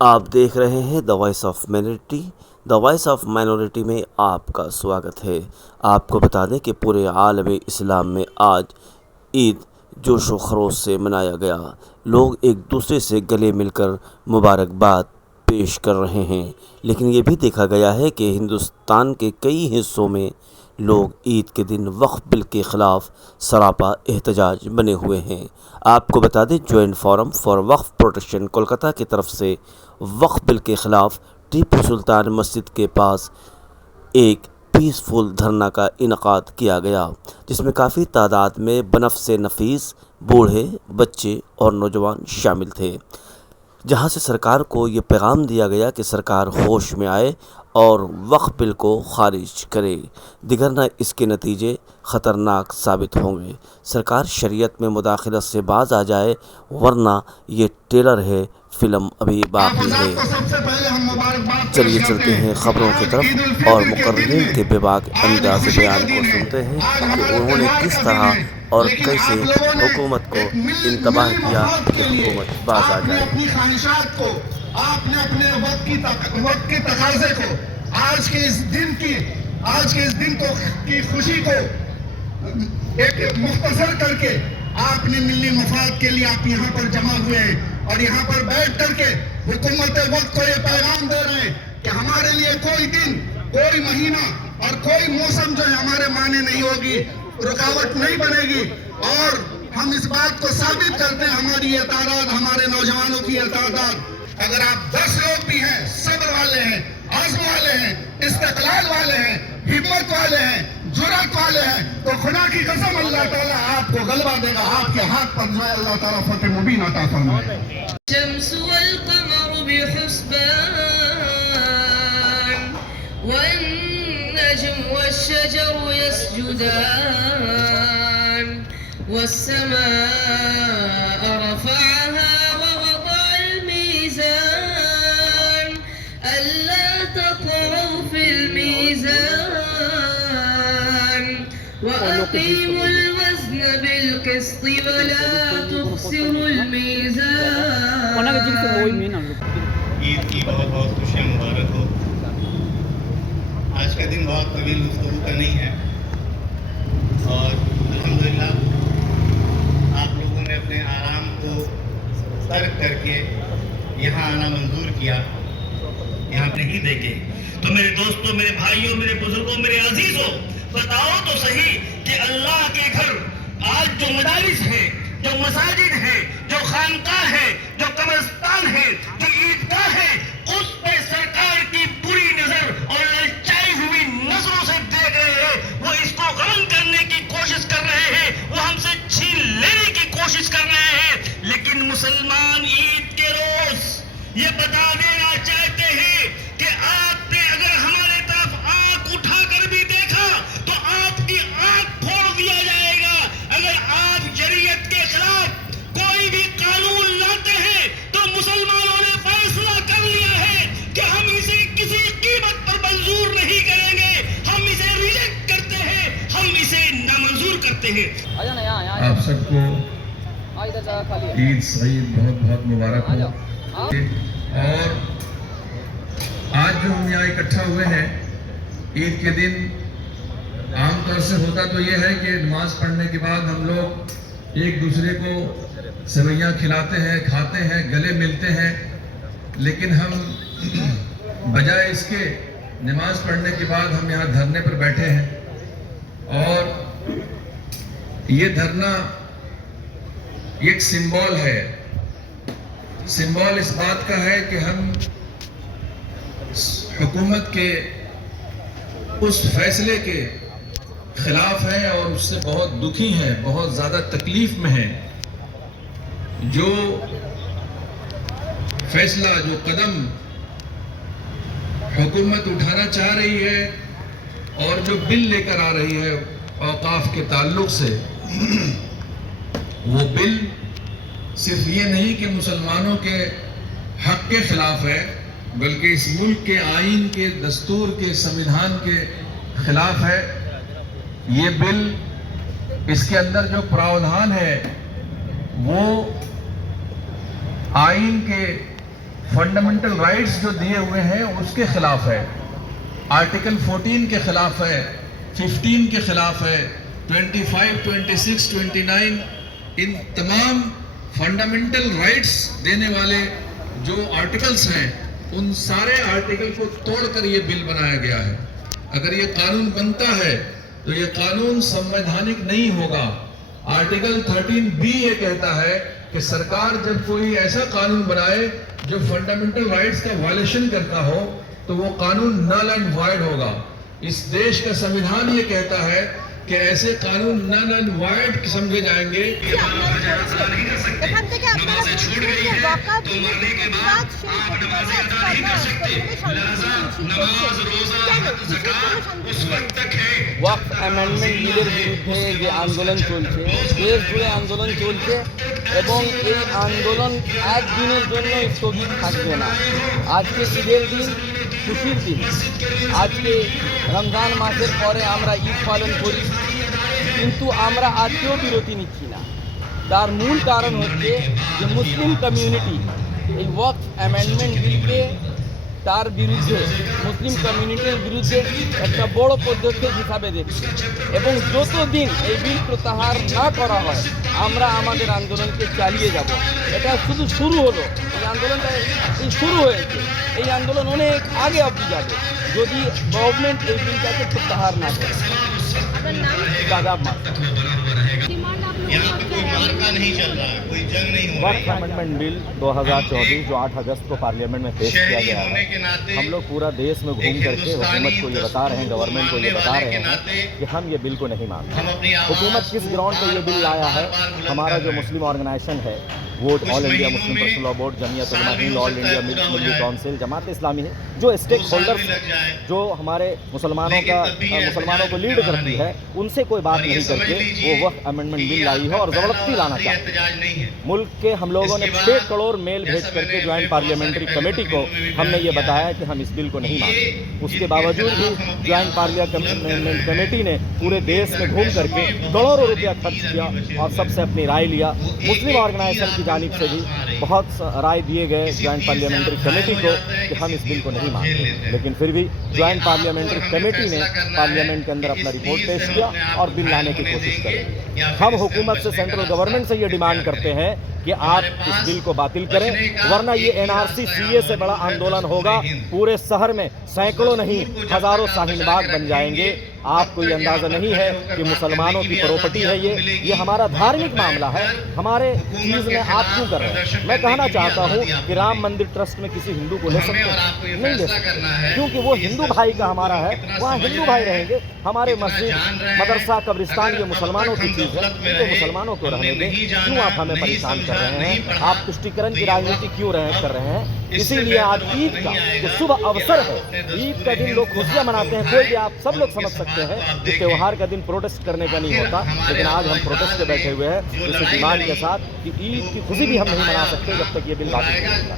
آپ دیکھ رہے ہیں the voice of minority. The voice of minority میں آپ کا سواگت ہے. آپ کو بتا دیں کہ پورے عالم اسلام میں آج عید جوش و خروش سے منایا گیا. لوگ ایک دوسرے سے گلے مل کر مبارکباد پیش کر رہے ہیں. لیکن یہ بھی دیکھا گیا ہے کہ ہندوستان کے کئی حصوں میں لوگ عید کے دن وقف بل کے خلاف سراپا احتجاج بنے ہوئے ہیں. آپ کو بتا دیں جوائنٹ فورم فار وقف پروٹیکشن کولکتہ کی طرف سے وقف بل کے خلاف ٹیپو سلطان مسجد کے پاس ایک پیسفل دھرنا کا انعقاد کیا گیا، جس میں کافی تعداد میں بنفس نفیس بوڑھے، بچے اور نوجوان شامل تھے، جہاں سے سرکار کو یہ پیغام دیا گیا کہ سرکار ہوش میں آئے اور وقف بل کو خارج کرے، دیگرنہ اس کے نتیجے خطرناک ثابت ہوں گے. سرکار شریعت میں مداخلت سے باز آ جائے، ورنہ یہ ٹریلر ہے، فلم ابھی باقی ہے. چلیے چلتے ہیں خبروں کی طرف اور مقررین کے بے باک انداز بیان کو سنتے ہیں کہ انہوں نے کس طرح اور کیسے حکومت کو انتباہ کیا کہ حکومت باز آ جائے. اپنی خواہشات کو، آپ نے اپنے وقت کے تقاضے کو، آج کے اس دن کی خوشی کو ایک مختصر کر کے آپ نے ملی مفاد کے لیے آپ یہاں پر جمع ہوئے ہیں اور یہاں پر بیٹھ کر کے حکومت وقت کو یہ پیغام دے رہے ہیں کہ ہمارے لیے کوئی دن، کوئی مہینہ اور کوئی موسم جو ہے ہمارے معنی نہیں ہوگی، رکاوٹ نہیں بنے گی. اور ہم اس بات کو ثابت کرتے ہیں، ہماری یہ تعداد، ہمارے نوجوانوں کی یہ تعداد، اگر آپ 10 لوگ بھی ہیں، صبر والے ہیں، عزم والے ہیں، استقلال والے ہیں، ہمت والے ہیں، جرأت والے ہیں، تو خدا کی قسم اللہ تعالیٰ آپ کو غلبہ دے گا. آپ کے ہاتھ پر جو ہے اللہ تعالیٰ فتح مبین عطا فرمائے. الشمس والقمر بحسبان والنجم والشجر يسجدان والسماء رفعها ووضع الميزان ألا تطغوا في الميزان وأقيموا الوزن بالقسط ولا تخسروا الميزان. عید کی بہت بہت خوشیاں مبارک ہو. آج کا دن بہت طویل گفتگو کا نہیں ہے اور الحمدللہ آپ لوگوں نے اپنے آرام کو ترک کر کے یہاں آنا منظور کیا. یہاں نہیں دیکھے تو میرے دوستوں، میرے بھائیوں، میرے بزرگوں، میرے عزیزوں، بتاؤ تو صحیح کہ اللہ کے گھر آج جو مدارس ہیں، جو مساجد ہیں، جو خانقاہ ہے، جو قبرستان ہے، جو عیدگاہ ہے، اس پہ سرکار کی بری نظر اور للچائی ہوئی نظروں سے دیکھ رہے ہیں. وہ اس کو غلط کرنے کی کوشش کر رہے ہیں، وہ ہم سے چھین لینے کی کوشش کر رہے ہیں. لیکن مسلمان عید کے روز یہ بتا دینا چاہتے ہیں کہ آپ نے اگر ہمارے طرف آنکھ اٹھا کر بھی دیکھا تو آپ کی آنکھ پھوڑ دیا جائے گا. اگر آپ شریعت کے خلاف کوئی بھی قانون لاتے ہیں تو مسلمانوں نے فیصلہ کر لیا ہے کہ ہم اسے کسی قیمت پر منظور نہیں کریں گے. ہم اسے ریجیکٹ کرتے ہیں، ہم اسے نامنظور کرتے ہیں. آپ سب کو عید سعید بہت بہت مبارک ہو. اور آج جو ہم یہاں اکٹھا ہوئے ہیں عید کے دن، عام طور سے ہوتا تو یہ ہے کہ نماز پڑھنے کے بعد ہم لوگ ایک دوسرے کو سویاں کھلاتے ہیں، کھاتے ہیں، گلے ملتے ہیں. لیکن ہم بجائے اس کے نماز پڑھنے کے بعد ہم یہاں دھرنے پر بیٹھے ہیں. اور یہ دھرنا ایک سمبول ہے. سمبول اس بات کا ہے کہ ہم حکومت کے اس فیصلے کے خلاف ہیں اور اس سے بہت دکھی ہیں، بہت زیادہ تکلیف میں ہیں. جو فیصلہ، جو قدم حکومت اٹھانا چاہ رہی ہے اور جو بل لے کر آ رہی ہے اوقاف کے تعلق سے، وہ بل صرف یہ نہیں کہ مسلمانوں کے حق کے خلاف ہے، بلکہ اس ملک کے آئین کے، دستور کے، سمویدھان کے خلاف ہے. یہ بل، اس کے اندر جو پراودھان ہے وہ آئین کے फंडामेंटल राइट्स जो दिए हुए हैं उसके खिलाफ है, आर्टिकल 14 के खिलाफ है, 15 के खिलाफ है, 25, 26, 29 इन तमाम फंडामेंटल राइट्स देने वाले जो आर्टिकल्स हैं उन सारे आर्टिकल को तोड़कर ये बिल बनाया गया है। अगर ये कानून बनता है तो ये कानून संवैधानिक नहीं होगा। आर्टिकल 13B ये कहता है कि सरकार जब कोई ऐसा कानून बनाए जो फंडामेंटल राइट्स का वायलेशन करता हो तो वो कानून नल एंड वॉइड होगा। इस देश का संविधान ये कहता है कि ऐसे कानून नल एंड वॉइड समझे जाएंगे। नमाज़ें छूट गई है तो मरने के बाद आप नमाज़ें अदा नहीं कर सकते, लिहाजा नमाज, रोजा, हज, ज़कात उस वक्त तक है। ওয়াকফ অ্যামেন্ডমেন্ট বিলের বিরুদ্ধে যে আন্দোলন চলছে, দেশ জুড়ে আন্দোলন চলছে এবং এই আন্দোলন একদিনের জন্য স্থগিত থাকবে না। আজকে ঈদের দিন, খুশির দিন। আজকে রমজান মাসের পরে আমরা ঈদ পালন করি, কিন্তু আমরা আজকেও বিরতি নিচ্ছি না। তার মূল কারণ হচ্ছে যে মুসলিম কমিউনিটি এই ওয়াকফ অ্যামেন্ডমেন্ট বিলকে তার বিরুদ্ধে, মুসলিম কমিউনিটির বিরুদ্ধে একটা বড় পদক্ষেপ হিসাবে দেখছে এবং যতদিন এই বিল প্রত্যাহার না করা হয় আমরা আমাদের আন্দোলনকে চালিয়ে যাব। এটা শুধু শুরু হলো, এই আন্দোলনটা শুরু হয়েছে, এই আন্দোলন অনেক আগে অবধি যাবে যদি গভর্নমেন্ট এই বিলটাকে প্রত্যাহার না করে। দাদা यहाँ कोई मार्का नहीं चल रहा है, कोई जंग नहीं हो वक्फ अमेंडमेंट बिल 2024 जो 8 अगस्त को पार्लियामेंट में पेश किया गया है, हम लोग पूरा देश में घूम करके हुकूमत को ये बता रहे हैं, गवर्नमेंट को ये बता रहे हैं कि हम ये बिल को नहीं मानते। हुकूमत किस ग्राउंड पर ये बिल लाया है? हमारा जो मुस्लिम ऑर्गेनाइजेशन है, vote all India Muslim personal law board, Jamiat Ulama Hind, all India मिल्ली काउंसिल, जमात इस्लामी है, जो स्टेक होल्डर्स जो हमारे मुसलमानों को लीड करती है, उनसे कोई बात नहीं करके वो वक्फ अमेंडमेंट बिल लाई है और ज़बरदस्ती लाना चाहते हैं। मुल्क के हम लोगों ने 6 करोड़ मेल भेज करके ज्वाइंट पार्लियामेंट्री कमेटी को हमने ये बताया कि हम इस बिल को नहीं मानते। उसके बावजूद भी ज्वाइंट पार्लियामेंट कमेटी ने पूरे देश में घूम करके करोड़ों रुपया खर्च किया और सबसे अपनी राय लिया। मुस्लिम ऑर्गेनाइजेशन की जानिब से भी बहुत राय दिए गए ज्वाइंट पार्लियामेंट्री कमेटी को कि हम इस बिल को नहीं मानते, लेकिन फिर भी ज्वाइंट पार्लियामेंट्री कमेटी ने पार्लियामेंट के अंदर अपना रिपोर्ट पेश किया और बिल लाने की कोशिश करें। हम हुकूमत से, सेंट्रल गवर्नमेंट से ये डिमांड करते हैं कि आप इस बिल को बातिल करें, वरना ये NRC CA से बड़ा आंदोलन होगा। पूरे शहर में सैकड़ों नहीं हज़ारों शाहीन बाग बन जाएंगे। आपको ये अंदाज़ा नहीं है कि मुसलमानों की प्रॉपर्टी है ये हमारा धार्मिक मामला है। हमारे चीज़ में आप क्यों कर रहे हैं? मैं कहना चाहता हूँ कि राम मंदिर ट्रस्ट में किसी हिंदू को ले सकते हैं? नहीं ले सकते, क्योंकि वो हिंदू भाई का हमारा है, वहाँ हिंदू भाई रहेंगे। हमारे मस्जिद, मदरसा, कब्रिस्तान ये मुसलमानों की चीज़ है, तो मुसलमानों को रहने दें। क्यों आप हमें परेशान कर रहे हैं? आप तुष्टीकरण की राजनीति क्यों कर रहे हैं? इसीलिए आज ईद का जो शुभ अवसर है, ईद का दिन लोग खुशियाँ मनाते हैं। कोई भी, आप सब लोग समझ सकते हैं कि त्यौहार का दिन प्रोटेस्ट करने का नहीं होता, लेकिन आज हम प्रोटेस्ट पे बैठे हुए हैं इस डिमांड के साथ कि ईद की खुशी भी हम नहीं मना सकते जब तक ये बिल बातिल नहीं होगा।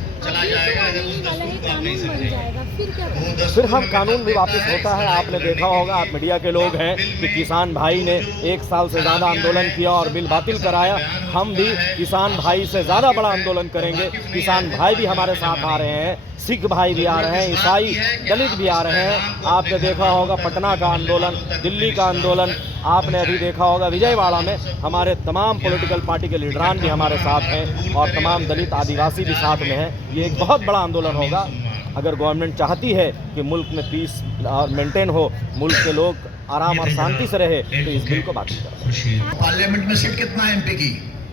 फिर हम कानून भी वापस होता है। आपने देखा होगा, आप मीडिया के लोग हैं, कि किसान भाई ने 1 साल से ज़्यादा आंदोलन किया और बिल बातिल कराया। हम भी किसान भाई से ज़्यादा बड़ा आंदोलन करेंगे। किसान भाई भी हमारे साथ आ रहे हैं, सिख भाई भी आ रहे हैं, ईसाई दलित भी आ रहे हैं। आपने देखा होगा पटना का आंदोलन, दिल्ली का आंदोलन, आपने अभी देखा होगा विजयवाड़ा में हमारे तमाम पॉलिटिकल पार्टी के लीडरान भी हमारे साथ हैं और तमाम दलित आदिवासी भी साथ में हैं। ये एक बहुत बड़ा आंदोलन होगा। अगर गवर्नमेंट चाहती है कि मुल्क में पीस और मेंटेन हो, मुल्क के लोग आराम और शांति से रहे, तो इस बिल को बातिल करें। पार्लियामेंट में सीट कितना है MP की?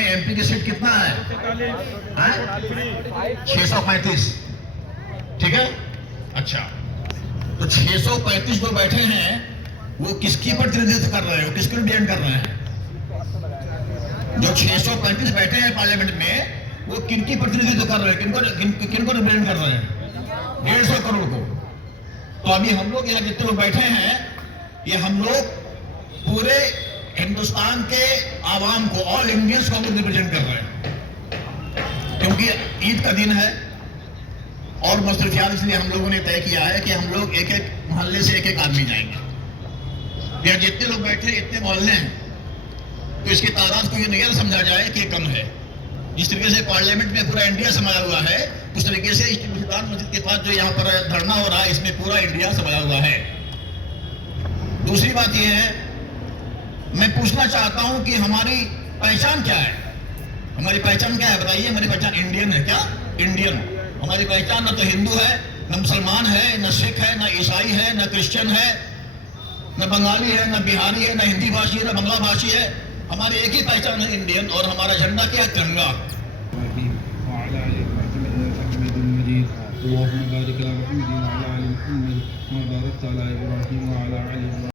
MP की सीट कितना है? 635, ठीक है। अच्छा, तो 635 जो बैठे हैं वो किसकी प्रतिनिधित्व कर रहे हो, किसको रिप्रेजेंट कर रहे हैं? जो 635 बैठे हैं पार्लियामेंट में, वो किनकी प्रतिनिधित्व कर रहे हैं, किनको रिप्रेजेंट कर रहे हैं? 150 करोड़ को। तो अभी हम लोग यहाँ जितने लोग बैठे हैं, ये हम लोग पूरे हिंदुस्तान के आवाम को, ऑल इंडियंस को हम लोग रिप्रेजेंट कर रहे हैं, क्योंकि ईद का दिन है और मसरूफियात, इसलिए हम लोगों ने तय किया है कि हम लोग एक एक मोहल्ले से एक एक आदमी जाएंगे। यहाँ जितने लोग बैठे इतने मोहल्ले हैं, तो इसकी तादाद को ये नहीं समझा जाए कि कम है। जिस तरीके से पार्लियामेंट में पूरा इंडिया समाया हुआ है, उस तरीके से इस्लाम मस्जिद के पास जो यहाँ पर धरना हो रहा है, इसमें पूरा इंडिया समाया हुआ है। दूसरी बात यह है, मैं पूछना चाहता हूं कि हमारी पहचान क्या है? हमारी पहचान क्या है बताइए? हमारी पहचान इंडियन है। क्या इंडियन? हमारी पहचान न तो हिंदू है, न मुसलमान है, न सिख है, न ईसाई है, न क्रिश्चियन है, न बंगाली है, न बिहारी है, न हिंदी भाषी है, न बांग्ला भाषी है। हमारी एक ही पहचान है, इंडियन। और हमारा झंडा क्या है? तिरंगा। اللهم بارك على محمد وعلى ال محمد كما باركت على ابراهيم وعلى ال ابراهيم